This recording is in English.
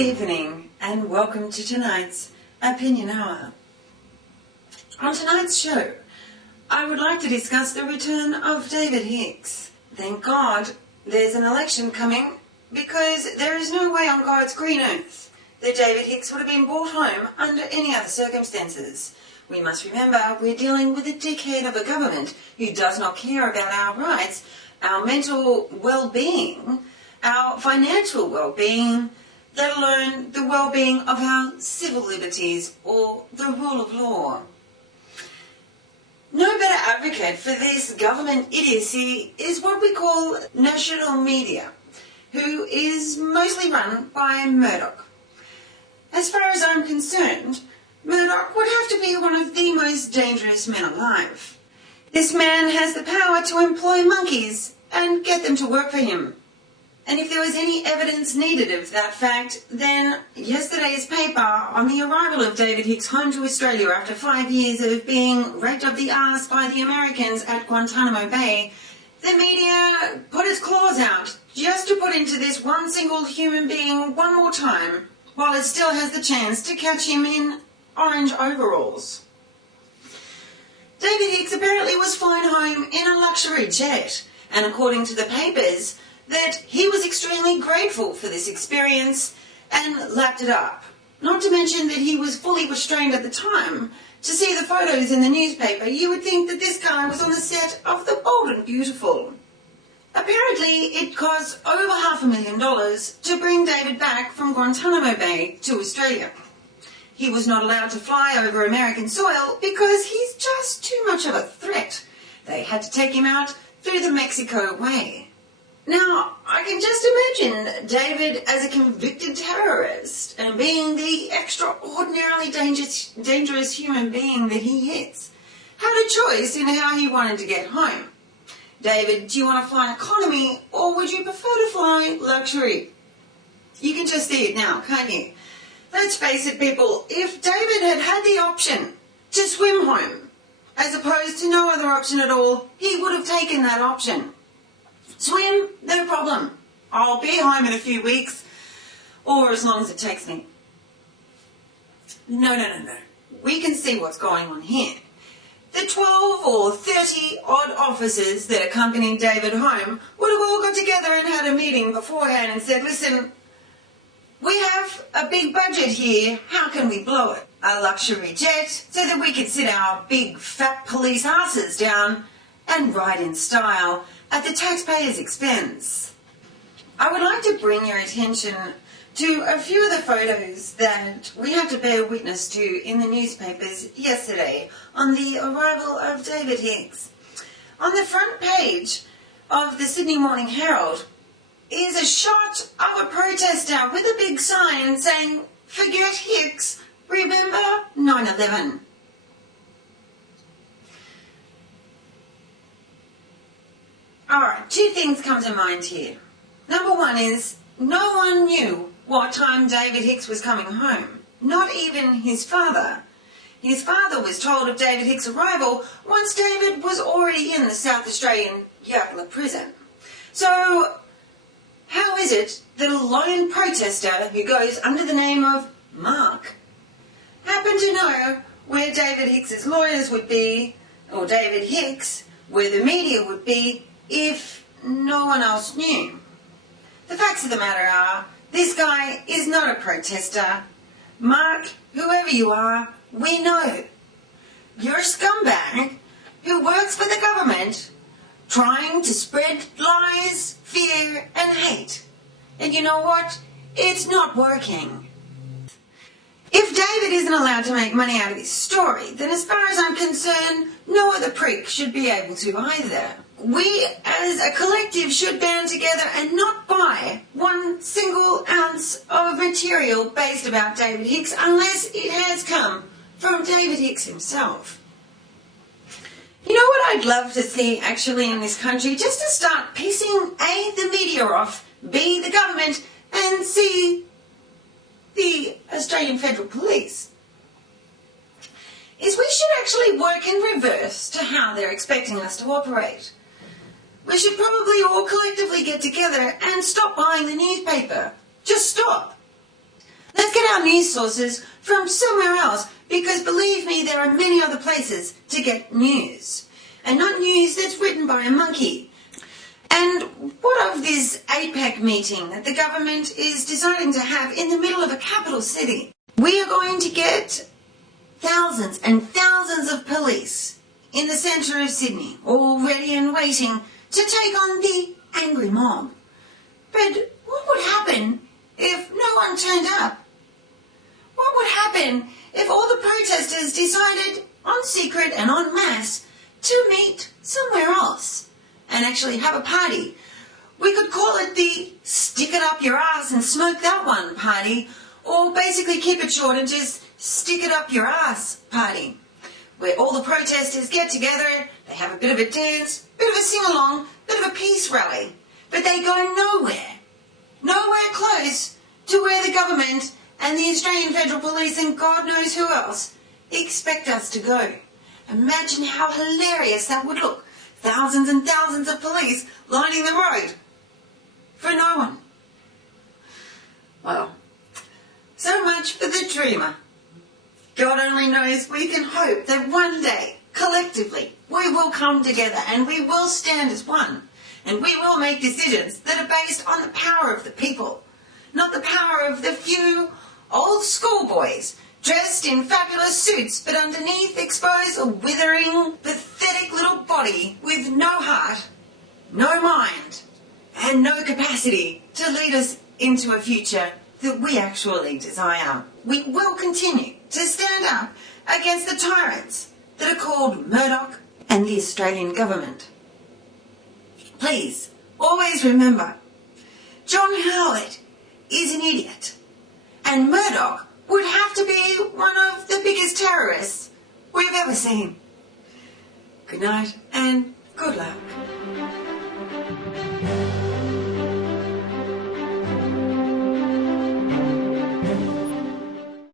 evening and welcome to tonight's Opinion Hour. On tonight's show, I would like to discuss the return of David Hicks. Thank God there's an election coming, because there is no way on God's green earth that David Hicks would have been brought home under any other circumstances. We must remember we're dealing with a dickhead of a government who does not care about our rights, our mental well-being, our financial well-being, let alone the well-being of our civil liberties or the rule of law. No better advocate for this government idiocy is what we call national media, who is mostly run by Murdoch. As far as I'm concerned, Murdoch would have to be one of the most dangerous men alive. This man has the power to employ monkeys and get them to work for him. And if there was any evidence needed of that fact, then yesterday's paper on the arrival of David Hicks home to Australia after 5 years of being raped up the arse by the Americans at Guantanamo Bay, the media put its claws out just to put into this one single human being one more time, while it still has the chance to catch him in orange overalls. David Hicks apparently was flown home in a luxury jet, and according to the papers, that he was extremely grateful for this experience and lapped it up. Not to mention that he was fully restrained at the time. To see the photos in the newspaper, you would think that this guy was on the set of The Bold and Beautiful. Apparently, it cost over $500,000 to bring David back from Guantanamo Bay to Australia. He was not allowed to fly over American soil because he's just too much of a threat. They had to take him out through the Mexico way. Now, I can just imagine David as a convicted terrorist and being the extraordinarily dangerous human being that he is, had a choice in how he wanted to get home. David, do you want to fly economy or would you prefer to fly luxury? You can just see it now, can't you? Let's face it, people, if David had had the option to swim home, as opposed to no other option at all, he would have taken that option. Swim, no problem. I'll be home in a few weeks, or as long as it takes me. No. We can see what's going on here. The 12 or 30 odd officers that accompanied David home would have all got together and had a meeting beforehand and said, listen, we have a big budget here, how can we blow it? A luxury jet, so that we can sit our big fat police asses down and ride in style at the taxpayers' expense. I would like to bring your attention to a few of the photos that we had to bear witness to in the newspapers yesterday on the arrival of David Hicks. On the front page of the Sydney Morning Herald is a shot of a protester with a big sign saying, "Forget Hicks, remember 9/11. Alright, two things come to mind here. Number one is, no one knew what time David Hicks was coming home. Not even his father. His father was told of David Hicks' arrival once David was already in the South Australian Yatala prison. So, how is it that a lone protester who goes under the name of Mark happened to know where David Hicks' lawyers would be, or David Hicks, where the media would be, if no one else knew? The facts of the matter are, this guy is not a protester. Mark, whoever you are, we know. You're a scumbag who works for the government, trying to spread lies, fear, and hate. And you know what? It's not working. If David isn't allowed to make money out of his story, then as far as I'm concerned, no other prick should be able to either. We, as a collective, should band together and not buy one single ounce of material based about David Hicks unless it has come from David Hicks himself. You know what I'd love to see actually in this country, just to start piecing A, the media off, B, the government, and C, the Australian Federal Police, is we should actually work in reverse to how they're expecting us to operate. We should probably all collectively get together and stop buying the newspaper. Just stop. Let's get our news sources from somewhere else, because believe me, there are many other places to get news. And not news that's written by a monkey. And what of this Apec meeting that the government is deciding to have in the middle of a capital city? We are going to get thousands and thousands of police in the centre of Sydney, all ready and waiting to take on the angry mob. But what would happen if no one turned up? What would happen if all the protesters decided en secret and en masse to meet somewhere else and actually have a party? We could call it the stick it up your ass and smoke that one party, or basically keep it short and just stick it up your ass party, where all the protesters get together, they have a bit of a dance, bit of a sing-along, bit of a peace rally, but they go nowhere close to where the government and the Australian Federal Police and God knows who else expect us to go. Imagine how hilarious that would look. Thousands and thousands of police lining the road for no one. Well, so much for the dreamer. God only knows we can hope that one day, collectively, we will come together and we will stand as one. And we will make decisions that are based on the power of the people, not the power of the few old schoolboys dressed in fabulous suits, but underneath expose a withering, pathetic little body with no heart, no mind, and no capacity to lead us into a future that we actually desire. We will continue to stand up against the tyrants that are called Murdoch and the Australian government. Please, always remember, John Howard is an idiot, and Murdoch would have to be one of the biggest terrorists we've ever seen. Good night and good luck.